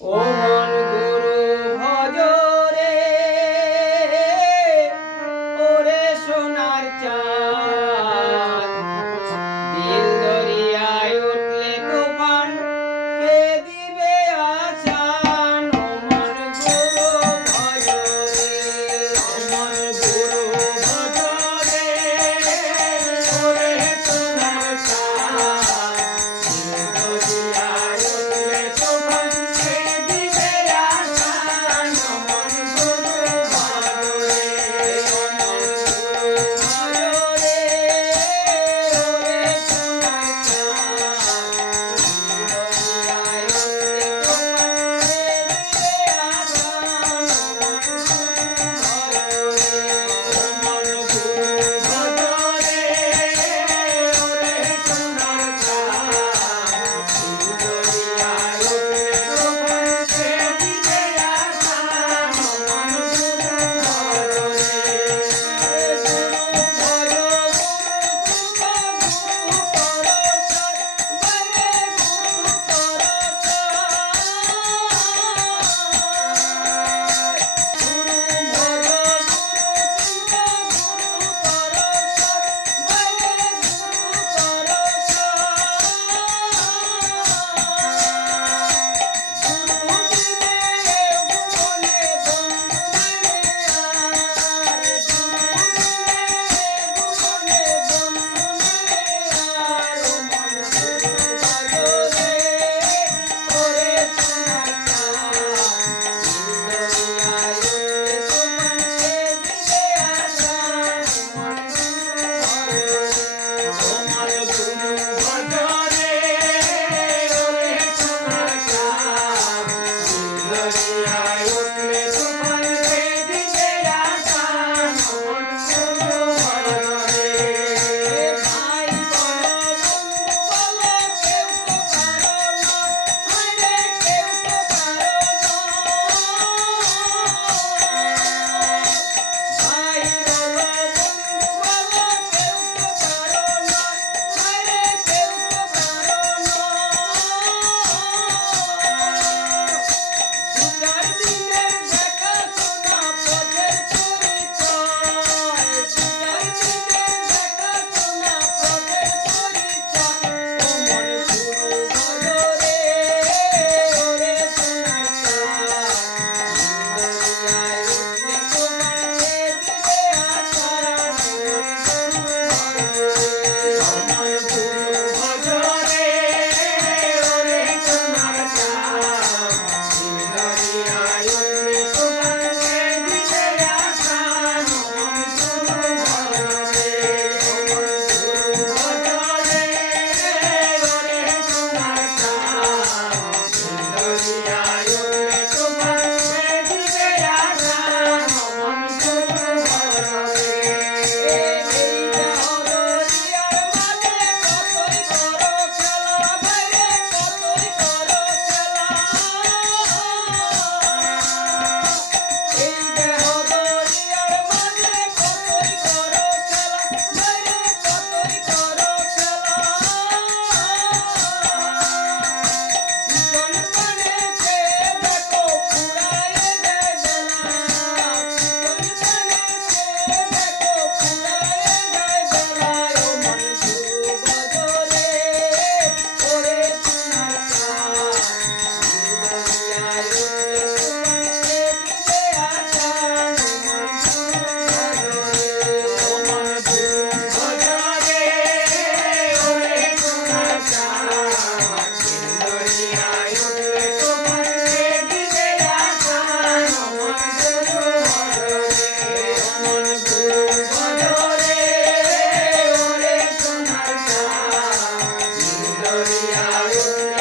ও মন গুরু ভজ রে, ওরে সোনার চাঁদ, দিল দরিয়ায় উঠলে তুফান, কে দিবে আসান। ও মন গুরু ভজ রে, ও মন গুরু ভজ রে, ওরে সোনার চাঁদ, দিল দরিয়ায় উঠলে তুফান, কে দিবে আসান। ও মন গুরু ভজ রে, ও মন গুরু ভজ রে, ওরে সোনার চাঁদ, দিল দরিয়ায়